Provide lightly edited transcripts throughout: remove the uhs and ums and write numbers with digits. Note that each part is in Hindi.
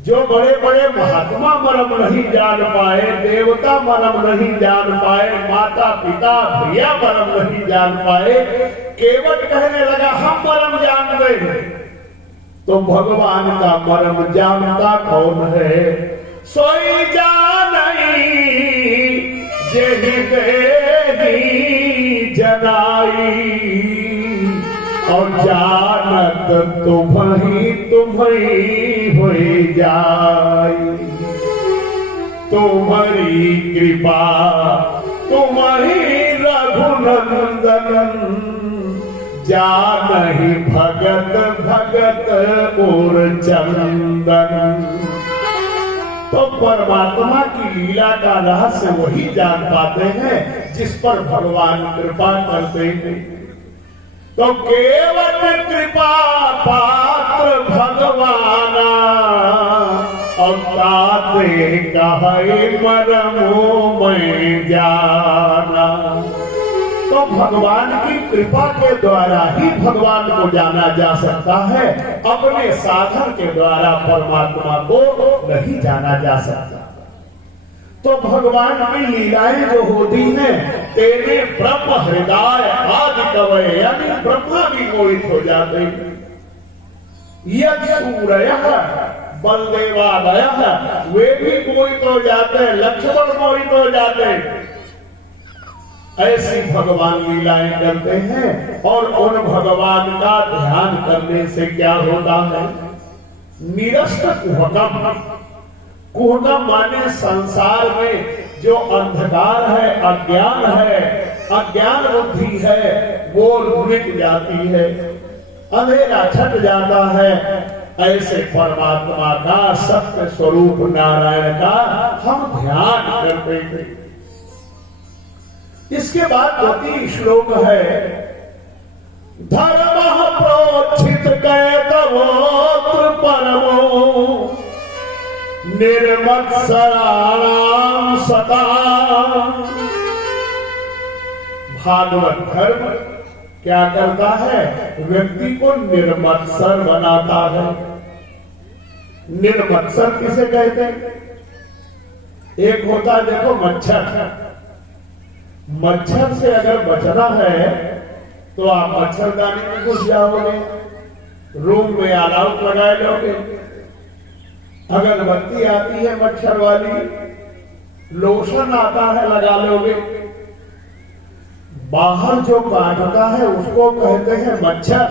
जो बड़े बड़े महात्मा मरम नहीं जान पाए, देवता मरम नहीं जान पाए, माता पिता भैया मरम नहीं जान पाए, केवट कहने लगा हम मरम जान गए। तो भगवान का मरम जानता कौन है? सोई जानी जेहि देहि जनाई, और जानत तुम्ही होई जाई। तुम्हारी कृपा तुम्हारी रघुनंदन, जानहि भगत भगत और चंदन। तो परमात्मा की लीला का रहस्य वही जान पाते हैं जिस पर भगवान कृपा करते हैं। तो केवल कृपा पात्र भगवाना, और ताते कहे मरमो मैं जाना। तो भगवान की कृपा के द्वारा ही भगवान को जाना जा सकता है, अपने साधन के द्वारा परमात्मा को नहीं जाना जा सकता। तो भगवान की लीलाएं जो होती हैं, तेरे ब्रह्म हृदय आदि कवय, यानी ब्रह्मा भी मोहित हो जाते हैं। यद सूरयः बलदेवादयः, वे भी मोहित हो जाते हैं, लक्ष्मण मोहित हो जाते हैं। ऐसी भगवान लीलाएं करते हैं, और उन भगवान का ध्यान करने से क्या होता है? निरस्त कुहकम। कुहकम माने संसार में जो अंधकार है, अज्ञान है, अज्ञान बुद्धि है, वो मिट जाती है, अंधेरा छट जाता है। ऐसे परमात्मा का सत्य स्वरूप नारायण का हम ध्यान करते थे। इसके बाद द्वितीय श्लोक है, धर्म प्रोक्षित कैतवोत्र परमो, निर्मत्सराणाम सता। भागवत धर्म क्या करता है? व्यक्ति को निर्मत्सर बनाता है। निर्मत्सर किसे कहते हैं? एक होता है, देखो, मच्छर। मच्छर से अगर बचना है तो आप मच्छरदानी में घुस जाओगे, रूम में ऑल आउट लगा लोगे। अगरबत्ती आती है मच्छर वाली, लोशन आता है लगा लोगे, बाहर जो काटता है उसको कहते हैं मच्छर,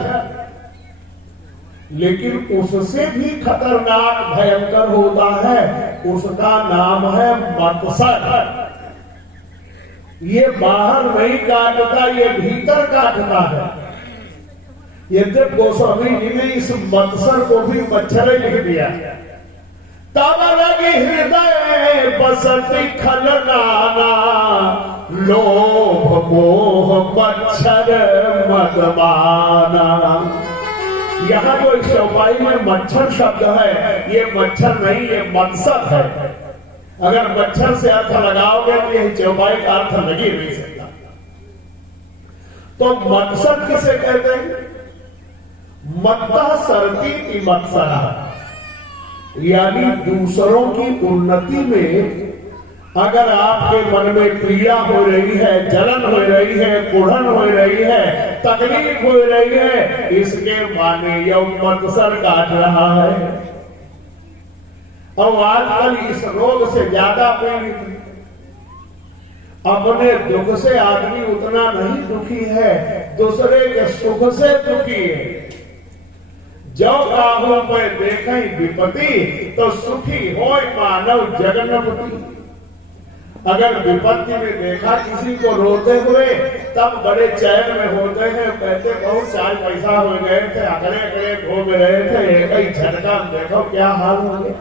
लेकिन उससे भी खतरनाक भयंकर होता है, उसका नाम है मत्सर। ये बाहर नहीं काटता, ये भीतर काटता है। यद्यप गोस्वामी जी ने इस मत्सर को भी मच्छर लिख दिया। तब लगी हृदय बसती खलनाना, लोभ मोह मच्छर मदमाना। यहाँ जो इस चौपाई में मच्छर शब्द है, ये मच्छर नहीं, ये मत्सर है। अगर मच्छर से अर्थ लगाओगे तो यह चौपाई का अर्थ लगी नहीं सकता। तो मत्सर किसे कहते हैं? मत्ता सरती की मत्सरा, यानी दूसरों की उन्नति में अगर आपके मन में पीड़ा हो रही है, जलन हो रही है, कुढ़न हो रही है, तकलीफ हो रही है, इसके माने यह मत्सर काट रहा है। और आजकल इस रोग से ज्यादा पीड़ित, अपने दुख से आदमी उतना नहीं दुखी है, दूसरे के सुख से दुखी है। जो काहू पे देखें विपत्ति, तो सुखी हो मानव जगन्नपति। अगर विपत्ति में देखा किसी को रोते हुए, तब बड़े चैन में होते हैं, कहते बहुत 4 पैसा हो गए थे, अगले अगले घूम रहे थे, एक ही झटका देखो क्या हाल हो गया।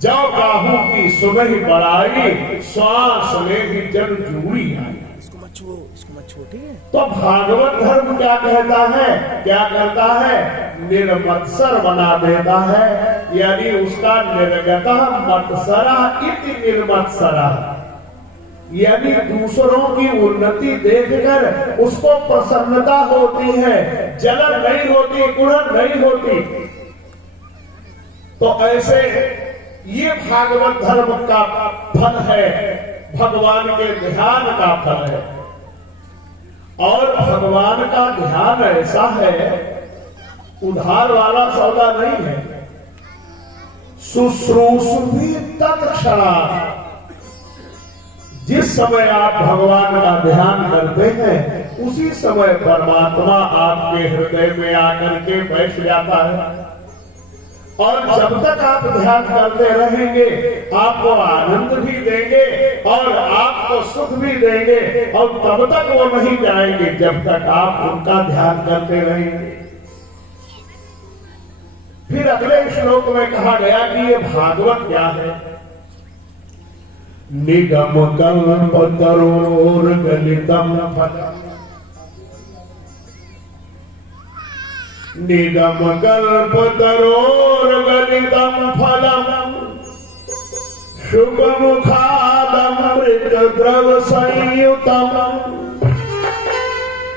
जो काहू की सुबह बड़ाई, श्वास में भी जन जूड़ी आई। इसको मत छो, ठीक है। तो भागवत धर्म क्या कहता है, क्या करता है? निर्मत्सर बना देता है, यानी उसका निर्गता मत्सरा इति निर्मत्सरा, यानी दूसरों की उन्नति देखकर उसको प्रसन्नता होती है, जलन नहीं होती, कुढ़न नहीं होती। तो ऐसे ये भागवत धर्म का फल है, भगवान के ध्यान का फल है। और भगवान का ध्यान ऐसा है, उधार वाला सौदा नहीं है। शुश्रूषुभि तत्क्षणा, जिस समय आप भगवान का ध्यान करते हैं, उसी समय परमात्मा आपके हृदय में आकर के बैठ जाता है। और जब तक आप ध्यान करते रहेंगे, आपको आनंद भी देंगे और आपको सुख भी देंगे, और तब तक वो नहीं जाएंगे जब तक आप उनका ध्यान करते रहेंगे। फिर अगले श्लोक में कहा गया कि ये भागवत क्या है? निगम कल्प तरोर गलितम फलम, निगम कल्प तरोर गलितम फलम, शुभ मुखादमृत द्रव संयुतम,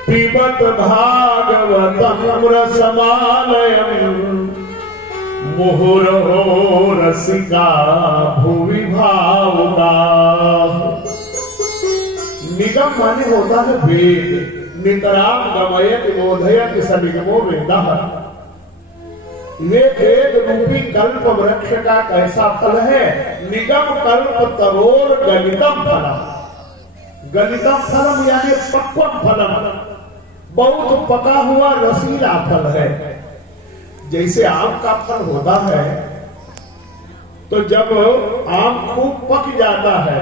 पिबत भागवतम रसमालयम, मुहुरहो रसिका भुवि भावुका। निगम माने होता है वेद, नितराम गमयत बोधयत सनिगमो वेदः। वे वेद रूपी कल्प वृक्ष का कैसा फल है? निगम कल्प तरोर गलितम फलम। गलितम फलम यानी पक्वम फलम, बहुत पका हुआ रसीला फल है। जैसे आम का फल होता है, तो जब आम खूब पक जाता है,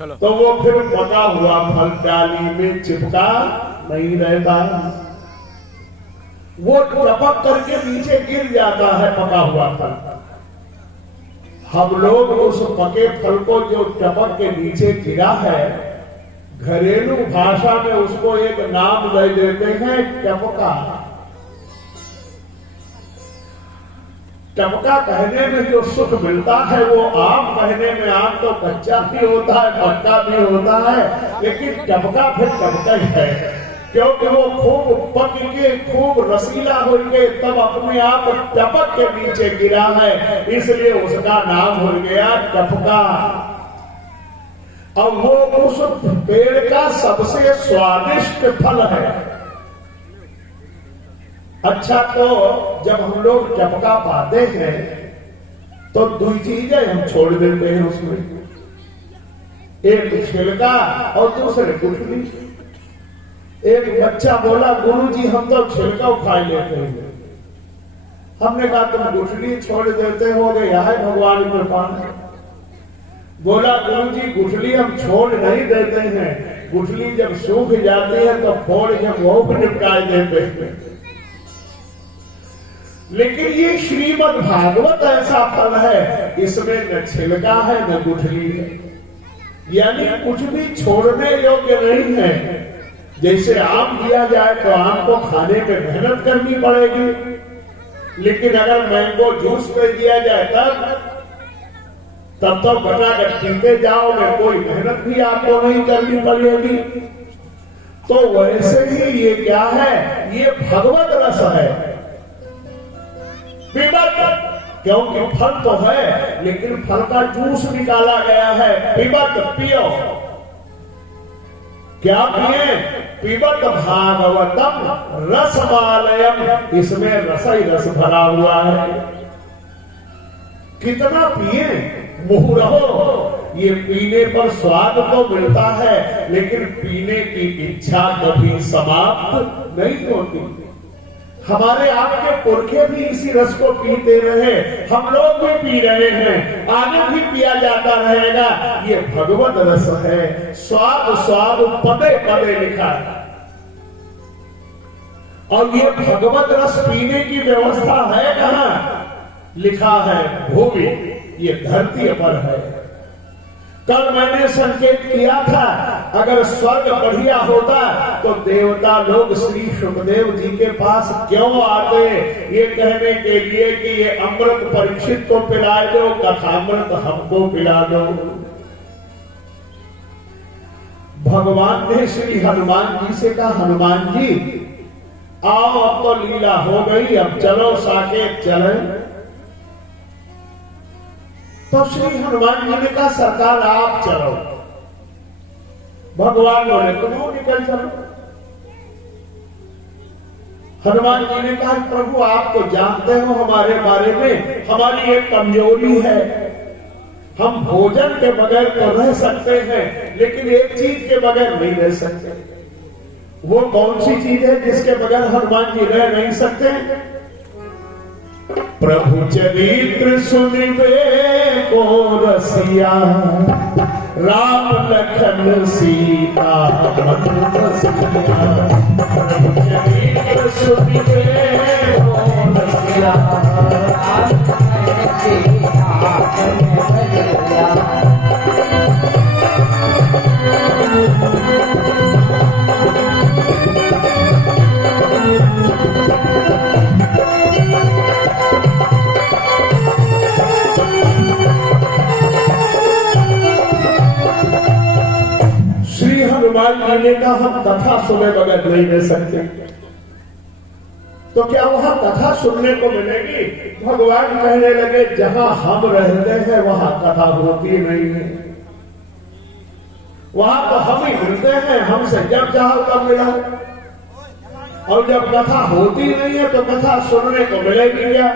तो वो फिर पका हुआ फल डाली में चिपका नहीं रहता, वो टपक करके नीचे गिर जाता है पका हुआ फल। हम लोग उस पके फल को जो टपक के नीचे गिरा है, घरेलू भाषा में उसको एक नाम दे देते हैं, टपका। टपका कहने में जो सुख मिलता है, वो आम कहने में आम तो कच्चा भी होता है, पक्का भी होता है, लेकिन टपका फिर टपका ही है, क्योंकि वो खूब पक के खूब रसीला हो के तब अपने आप टपक के नीचे गिरा है, इसलिए उसका नाम हो गया टपका। अब वो उस पेड़ का सबसे स्वादिष्ट फल है। अच्छा, तो जब हम लोग टपका पाते हैं तो दो चीजें हम छोड़ देते हैं उसमें, एक छिलका और दूसरे गुठली। एक बच्चा बोला, गुरुजी हम तो छिलका उठा लेते हैं। हमने कहा तुम गुठली छोड़ देते हो, गया है भगवान कृपा। बोला गुरुजी गुठली हम छोड़ नहीं देते हैं, गुठली जब सूख जाती है तो फोड़ के वो भी निपटा देते हैं। लेकिन ये श्रीमद् भागवत ऐसा फल है, इसमें न छिलका है न गुठली है, यानी कुछ भी छोड़ने योग्य नहीं है। जैसे आम दिया जाए तो आम को खाने में मेहनत करनी पड़ेगी, लेकिन अगर मैंगो जूस पे दिया जाए तब तो बनाकर पीते जाओगे, कोई मेहनत भी आपको नहीं करनी पड़ेगी। तो वैसे ही ये क्या है, ये भगवत रस है। क्योंकि फल तो है लेकिन फल का जूस निकाला गया है, पिबत पियो। क्या पिए? पिबत भागवतम रसमालयम, इसमें रस ही रस भरा हुआ है। कितना पिए? मुंह रहो। ये पीने पर स्वाद तो मिलता है, लेकिन पीने की इच्छा कभी समाप्त नहीं होती। हमारे आपके पुरखे भी इसी रस को पीते रहे, हम लोग भी पी रहे हैं, आगे भी पिया जाता रहेगा। ये भगवत रस है, स्वाद स्वाद पदे पदे लिखा है। और ये भगवत रस पीने की व्यवस्था है कहां? लिखा है भूमि, ये धरती पर है। कल मैंने संकेत किया था, अगर स्वर्ग बढ़िया होता तो देवता लोग श्री सुखदेव जी के पास क्यों आते, ये कहने के लिए कि ये अमृत परीक्षित को पिला दो, कथामृत हमको पिला दो। भगवान ने श्री हनुमान जी से कहा, हनुमान जी आओ अब तो लीला हो गई, अब चलो साकेत चलें। तो श्री हनुमान जी ने कहा, सरकार आप चलो। भगवान बोले तुम निकल चलो। हनुमान जी ने कहा, प्रभु आप तो जानते हो हमारे बारे में, हमारी एक कमजोरी है, हम भोजन के बगैर तो रह सकते हैं, लेकिन एक चीज के बगैर नहीं रह सकते। वो कौन सी चीज है जिसके बगैर हनुमान जी रह नहीं सकते? प्रभु चरित्र सुनिबे को रसिया, राम लखन सीता मन बसिया। प्रभु चरित्र सुनिबे को रसिया, राम लखन सीता मन बसिया। हनुमान जी ने कहा, हम कथा सुने बगैर नहीं रह सकते। तो क्या वहां कथा सुनने को मिलेगी? भगवान कहने लगे, जहां हम रहते हैं वहां कथा होती नहीं है, वहां तो हम ही मिलते हैं, हमसे जब चाहो तब मिला। और जब कथा होती नहीं है तो कथा सुनने को मिलेगी क्या?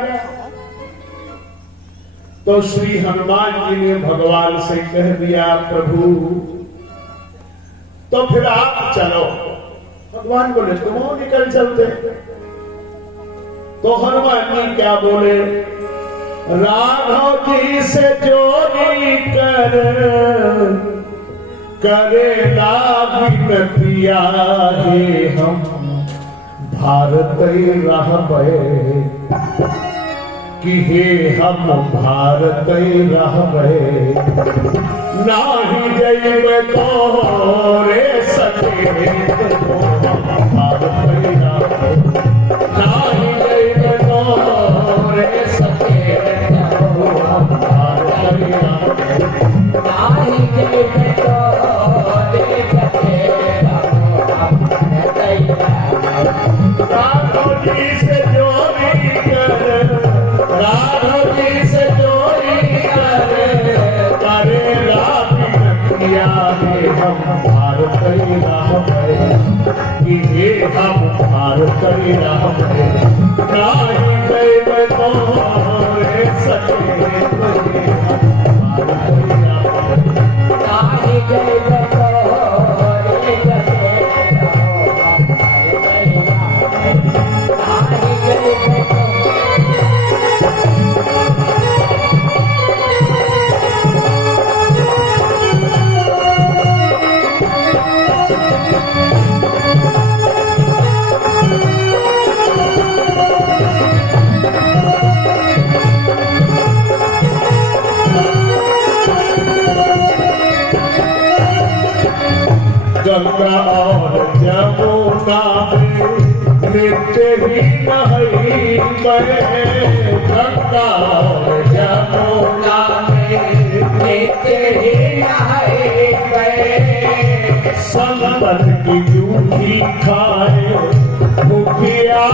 तो श्री हनुमान जी ने भगवान से कह दिया, प्रभु तो फिर आप चलो। भगवान बोले तुम निकल चलते। तो हनुमान जी क्या बोले, राघव जी से जोड़ी कर करेगा विनतिया हे, हम भारत रहबे कि हे हम भारत रहबे, नाही जइबे तोरे सकेत को हम भारत रहबे, नाही जइबे तोरे सकेत को हम भारत रहबे, नाही जइबे तोरे सकेत को हम भारत रहबे। राघव जी से जोड़ी कर, राघव जी से जोड़ी करे, करेगा विनतिया हे हम भारत रहबे। कि हे हम भारत राम नाही गए तो सके भारत राम नाही गए गंगा और जमुना नित्य ही नहीं बहे गंगा और जमुना नित्य ही नहीं बहे संतन की जूठी खाए मुखिया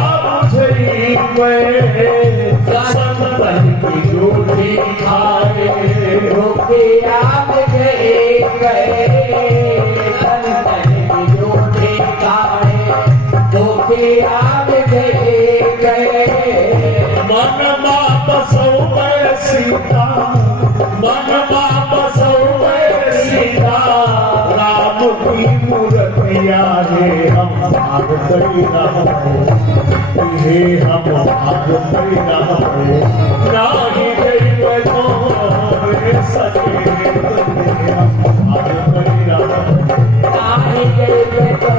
मुझे संतन की जूठी खाए मुखिया मुझे मन बसौ सीता मन बसौ सीता राम की मूर्तिया हे हम भारत राम हे हम भारत राम नाही गई तो सके भारत राम नाही गई तो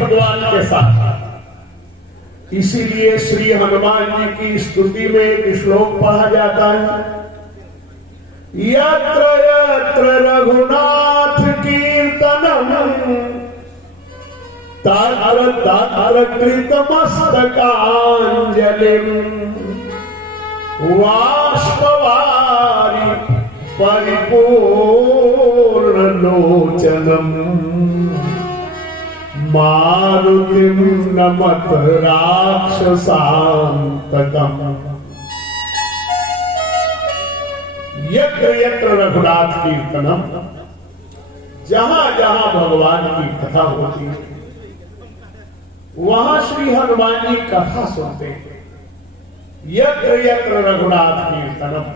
भगवान के साथ। इसीलिए श्री हनुमान जी की स्तुति में एक श्लोक पढ़ा जाता है, यत्र यत्र रघुनाथ कीर्तनम तत्र तत्र कृतमस्तकांजलिम वाष्पवारि परिपूर्ण लोचनम मारुतिम नमत राक्षसांतकम। यत्र यत्र रघुनाथ कीर्तनम, जहां जहां भगवान की कथा होती है वहां श्री हनुमान जी कथा सुनते हैं। यत्र यत्र रघुनाथ कीर्तनम,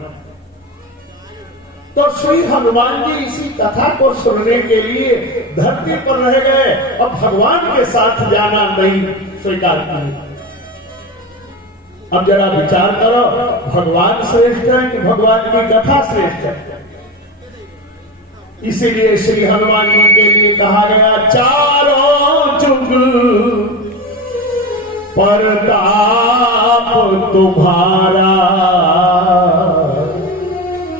तो श्री हनुमान जी इसी कथा को सुनने के लिए धरती पर रह गए और भगवान के साथ जाना नहीं स्वीकार किए। अब जरा विचार करो, भगवान श्रेष्ठ है कि भगवान की कथा श्रेष्ठ है? इसीलिए श्री हनुमान जी के लिए कहा गया, चारों जुग परताप तुम्हारा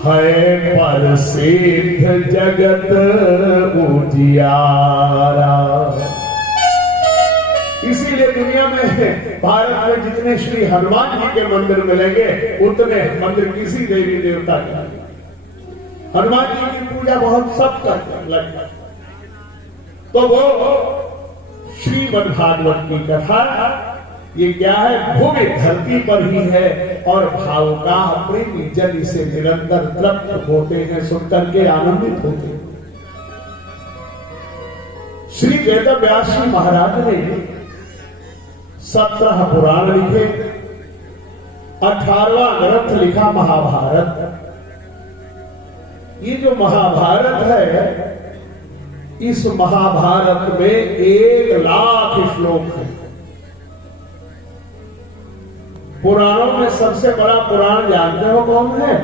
है, प्रसिद्ध जगत उजियारा। इसीलिए दुनिया में, भारत में जितने श्री हनुमान जी के मंदिर मिलेंगे उतने मंदिर किसी देवी देवता के। हनुमान जी की पूजा बहुत सब करते हैं। तो वो श्रीमद्भागवत की कथा ये क्या है, भूमि धरती पर ही है और भावुका प्रेमी जन इसे निरंतर तृप्त होते हैं, सुनकर के आनंदित होते हैं। श्री वेदव्यास जी महाराज ने 17 पुराण लिखे, 18वां ग्रंथ लिखा महाभारत। ये जो महाभारत है, इस महाभारत में 1 लाख श्लोक है। पुराणों में सबसे बड़ा पुराण जानते हो कौन है?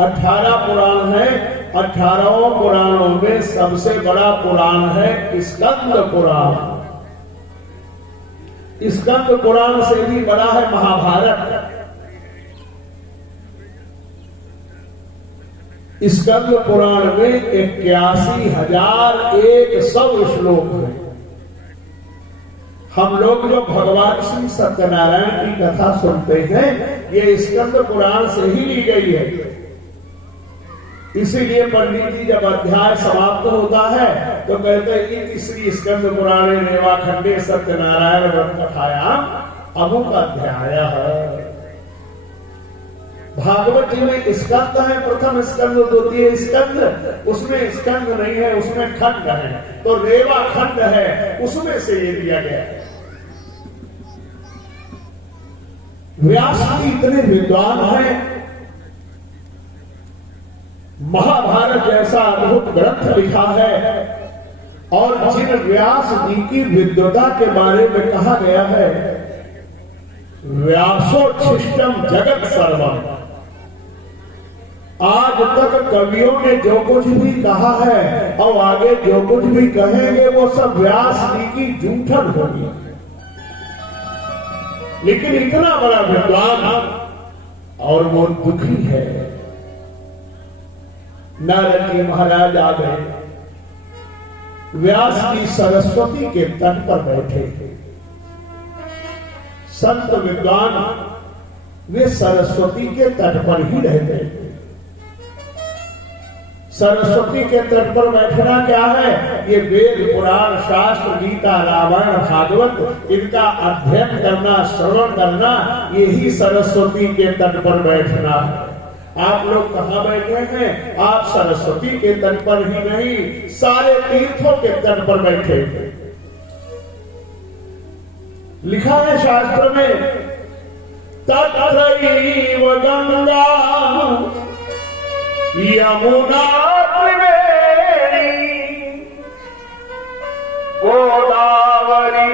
18 पुराण है, 18 पुराणों में सबसे बड़ा पुराण है स्कंद पुराण। स्कंद पुराण से भी बड़ा है महाभारत। स्कंद पुराण में 81,100 श्लोक है। हम लोग जो भगवान श्री सत्यनारायण की कथा सुनते हैं ये स्कंद पुराण से ही ली गई है। इसीलिए पंडित जी जब अध्याय समाप्त होता है तो कहते हैं कि श्री स्कंद पुराणे रेवाखंडे सत्यनारायण व्रत कथायाम अमुक अध्याय है। भागवत जी में स्कंद है, प्रथम स्कंद, द्वितीय स्कंद, उसमें स्कंद नहीं है, उसमें खंड है। तो रेवा खंड है, उसमें से ये दिया गया है। व्यास जी इतने विद्वान हैं, महाभारत जैसा अद्भुत ग्रंथ लिखा है और जिन व्यास जी की विद्वता के बारे में कहा गया है, व्यासोच्छिष्टम जगत सर्वम। आज तक कवियों ने जो कुछ भी कहा है और आगे जो कुछ भी कहेंगे वो सब व्यास जी की जूठन होगी। लेकिन इतना बड़ा विद्वान और वो दुखी है। नारद जी महाराज आ गए, व्यास जी सरस्वती के तट पर बैठे। संत विद्वान वे सरस्वती के तट पर ही रहते। सरस्वती के तट पर बैठना क्या है? ये वेद पुराण शास्त्र गीता रामायण भागवत इनका अध्ययन करना, श्रवण करना, यही सरस्वती के तट पर बैठना है। आप लोग कहाँ बैठे हैं? आप सरस्वती के तट पर ही नहीं, सारे तीर्थों के तट पर बैठे हैं। लिखा है शास्त्र में, तत्रैव गंगा यमुना त्रिवेणी गोदावरी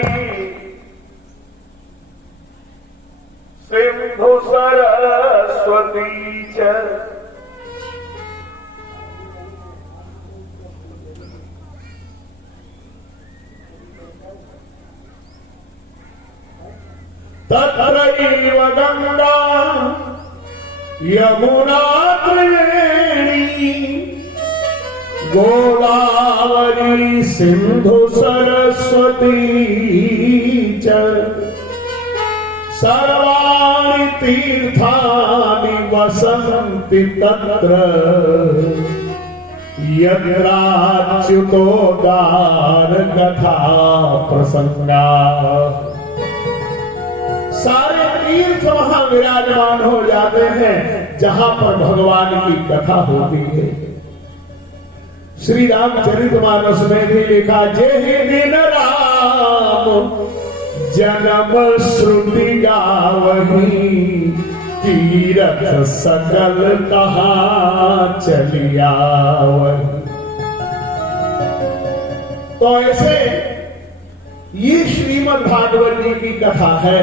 सिंधु सरस्वती च। तत्रैव गंगा यमुना त्रिवेणी गोदावरी सिंधु सरस्वती च। सर्वाणि तीर्थानि वसन्ति तत्र यत्राच्युतोद्धार कथा प्रसंगा। सारे तीर्थ वहां विराजमान हो जाते हैं जहां पर भगवान की कथा होती है। श्री रामचरितमानस में भी लिखा, जे दिन राम जन्म श्रुति गावही तीरथ सकल कहाँ चलिया। तो ऐसे ये श्रीमद् भागवत जी की कथा है।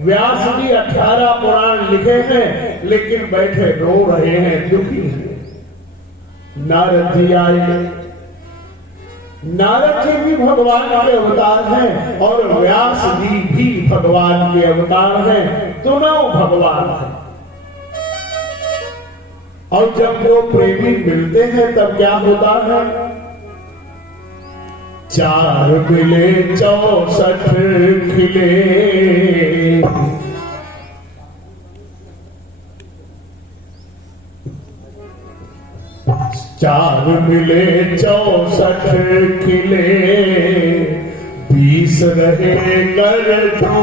व्यास जी 18 पुराण लिखे हैं लेकिन बैठे रो रहे हैं, दुखी हैं। नारद जी आए। नारद जी भी भगवान के अवतार हैं और व्यास जी भी भगवान के अवतार हैं, दोनों भगवान हैं। और जब वो प्रेमी मिलते हैं तब क्या होता है? 4 मिले 64 खिले। 4 मिले 64 खिले, 20 रहे कर दो।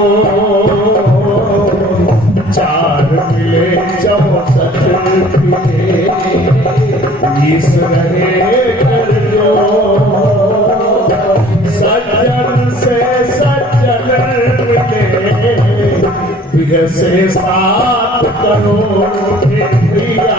4 मिले 64 खिले, 20 रहे कर दो। सज्जन से सज्जन मिले, प्रिय से साथ करो प्रिया।